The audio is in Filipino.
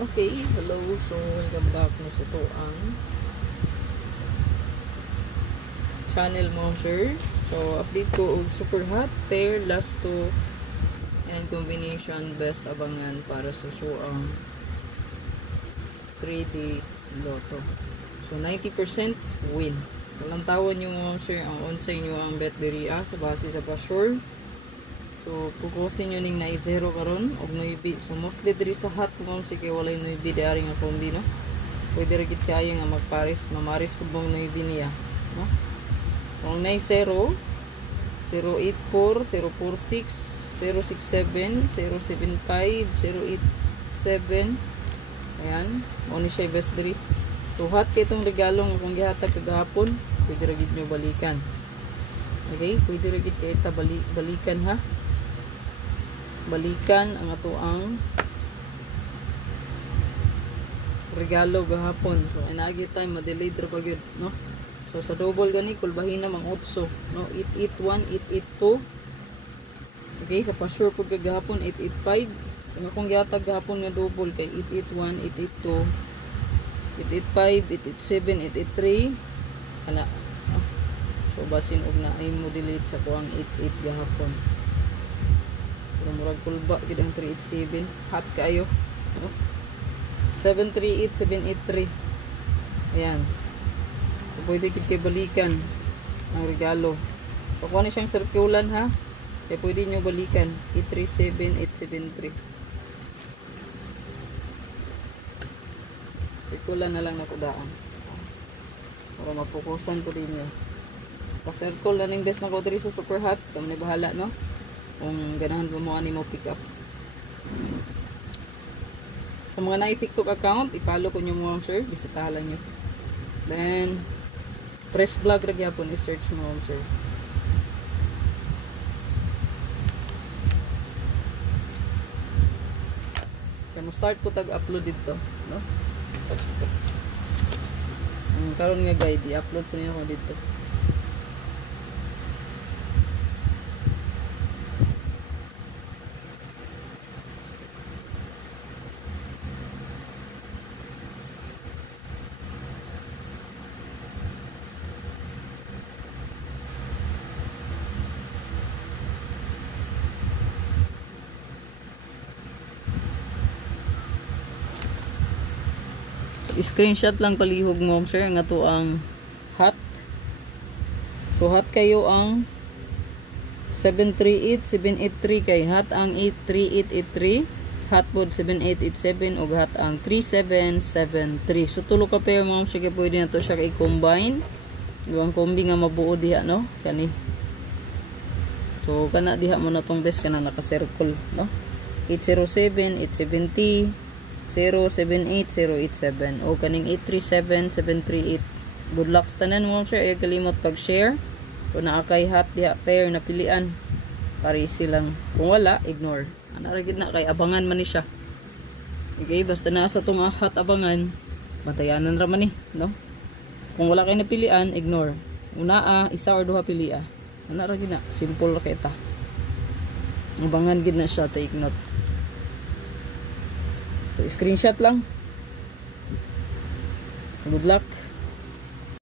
Okay, hello. So, welcome back na sa to ang channel mo, sir. So, update ko og super hot pair last two and combination best abangan para sa suang 3D Lotto. So, 90% win. So, lang tawon nyo mo, sir, ang onsay nyo ang bet diriya sa base sa pasure. So, pukusin nyo ning na 0 karon og 9. So, mostly diri sa hot kung sige walay 9 diari nga kombi, no? Pwede ra gid kayo nga magpares, mamaris pud mong 9 niya, no? Kung nay 0, 084, 046, 067, 075, 087. Ayan, mo ni siya best diri. So, hot kay itong regalo nga kung gihatag kagahapon, pwede ra gid nyo balikan. Okay, pwede ra gid kay ta balikan, ha? Balikan ang ato ang regalo gahapon. So inagi time ma-delayed ra pag yun, no? So sa double gani kulbahin na mang 8, no? 881, 882. Okay, sa pasure pud gahapon 885. Kung akong gihatag gahapon nga double kay 881, 882, 885, 887, 883 ana. So basin og na ay mo delete sa kuang 88 gahapon. Pero murag kulba gid ang 387, hot kayo, no? 738, 783. Ayan. So, pwede gid kay balikan ang regalo. So kuha na siyang circulan, ha? Kaya pwede nyo balikan 837, 873. Circulan na lang na kudaan para mapukusan ko din nyo. Pa-circle na ning best na ko diri sa super hot. Kami na bahala, no? Kung ganahan mo mo ani mo pick up. Sa mga na-TikTok account, i-follow ko nyo mo, sir. Bisitahan lang nyo. Then, press vlog ra gyapon i-search mo, sir. Kaya mo start ko tag-upload dito, no? Karon nga guide, i-upload ko niyo ako dito. Screenshot lang palihog mo, sir, nga to ang hot. So hot kayo ang 738, 783 kay hot ang 83883, hot pod 7887 ug hot ang 3773. So tulo ka pair mo, sige pwede na to siya i-combine. Yung kombi nga mabuo diha, no? Kani. So kana diha mo na tong best kana naka-circle, no? 807, 870, 078, 087 o kaning 837, 738. Good luck sa tanan mo, sir. Ay kalimot pag-share. Kung naakay hot diha pair na pilian, parisi lang. Kung wala, ignore. Ana ra gid na kay abangan man ni siya. Okay, basta nasa tong hot abangan, batayanan ra man ni, no? Kung wala kay napilian, ignore. Una isa or duha pilia. Ana ra gid na, simple ra kay ta. Abangan gid na siya, take note. So, screenshot lang. Good luck.